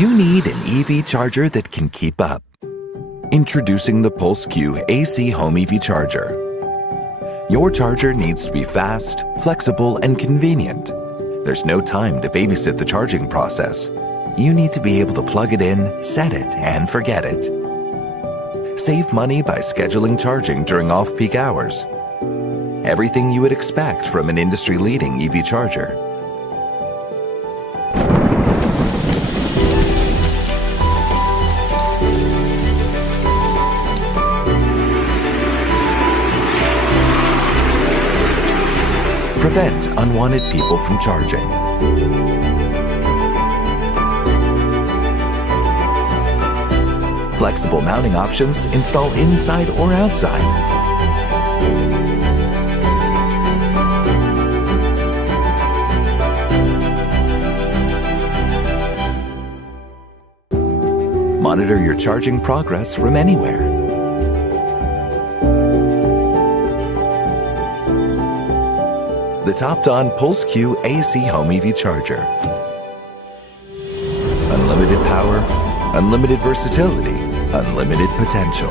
You need an EV charger that can keep up. Introducing the PulseQ AC Home EV Charger. Your charger needs to be fast, flexible, and convenient. There's no time to babysit the charging process. You need to be able to plug it in, set it, and forget it. Save money by scheduling charging during off-peak hours. Everything you would expect from an industry-leading EV charger. Prevent unwanted people from charging. Flexible mounting options install inside or outside. Monitor your charging progress from anywhere. The TOPDON PulseQ AC Home EV Charger. Unlimited power, unlimited versatility, unlimited potential.